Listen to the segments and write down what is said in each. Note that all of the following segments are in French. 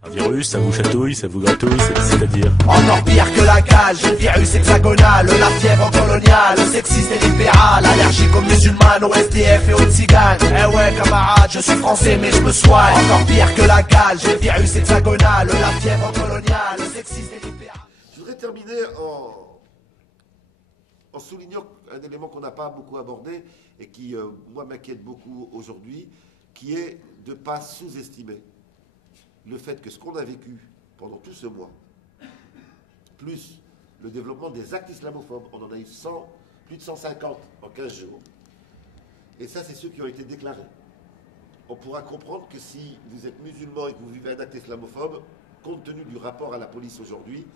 Un virus, ça vous chatouille, ça vous gratouille, c'est-à-dire Encore pire que la cale, j'ai le virus hexagonal, la fièvre coloniale, sexiste et libéral, allergique aux musulmanes, aux SDF et aux tziganes. Eh ouais camarade, je suis français mais je me soigne. Encore pire que la cale, j'ai le virus hexagonal, la fièvre coloniale, sexiste et libéral. Je voudrais terminer en soulignant un élément qu'on n'a pas beaucoup abordé et qui, moi, m'inquiète beaucoup aujourd'hui, qui est de ne pas sous-estimer le fait que ce qu'on a vécu pendant tout ce mois, plus le développement des actes islamophobes, on en a eu plus de 150 en 15 jours, et ça c'est ceux qui ont été déclarés. On pourra comprendre que si vous êtes musulman et que vous vivez un acte islamophobe, compte tenu du rapport à la police aujourd'hui,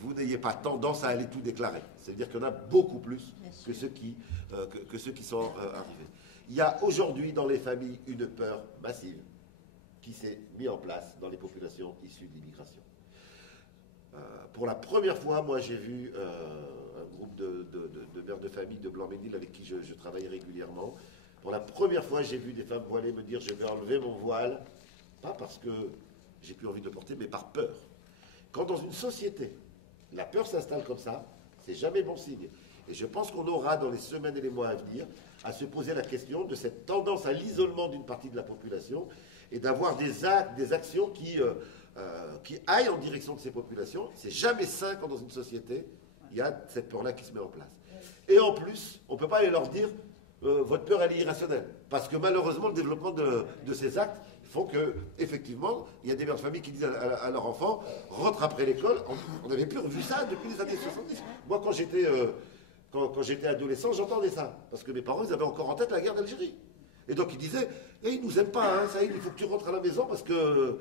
vous n'ayez pas tendance à aller tout déclarer. C'est-à-dire qu'il y en a beaucoup plus que ceux qui sont arrivés. Il y a aujourd'hui dans les familles une peur massive qui s'est mise en place dans les populations issues de l'immigration. Pour la première fois, moi j'ai vu un groupe de mères de famille de Blanc-Ménil avec qui je travaille régulièrement. Pour la première fois, j'ai vu des femmes voilées me dire « je vais enlever mon voile », pas parce que j'ai plus envie de le porter, mais par peur. Quand dans une société, la peur s'installe comme ça, c'est jamais bon signe. Et je pense qu'on aura dans les semaines et les mois à venir à se poser la question de cette tendance à l'isolement d'une partie de la population et d'avoir des actes, des actions qui aillent en direction de ces populations. C'est jamais sain quand dans une société, il y a cette peur-là qui se met en place. Et en plus, on ne peut pas aller leur dire votre peur elle est irrationnelle. Parce que malheureusement, le développement de ces actes font que, effectivement, il y a des mères de famille qui disent à leurs enfants rentre après l'école. On n'avait plus revu ça depuis les années 70. Moi, quand j'étais adolescent, j'entendais ça. Parce que mes parents, ils avaient encore en tête la guerre d'Algérie. Et donc ils disaient, ils nous aiment pas, hein, ça y est, il faut que tu rentres à la maison parce que...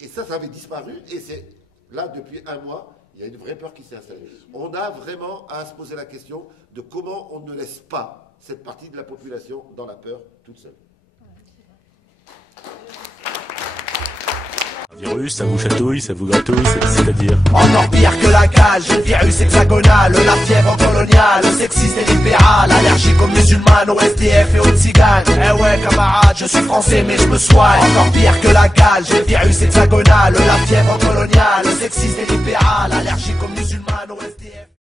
et ça avait disparu. Et c'est là, depuis un mois, il y a une vraie peur qui s'est installée. On a vraiment à se poser la question de comment on ne laisse pas cette partie de la population dans la peur toute seule. Un virus, ça vous chatouille, ça vous gratouille, c'est-à-dire Encore pire que la cale, j'ai le virus hexagonal, la fièvre coloniale, sexiste et libéral, allergique aux musulmanes, aux SDF et aux tziganes. Eh ouais camarade, je suis français mais je me soigne. Encore pire que la cale, j'ai le virus hexagonal, la fièvre coloniale, sexiste et libéral, allergique aux musulmanes, aux SDF.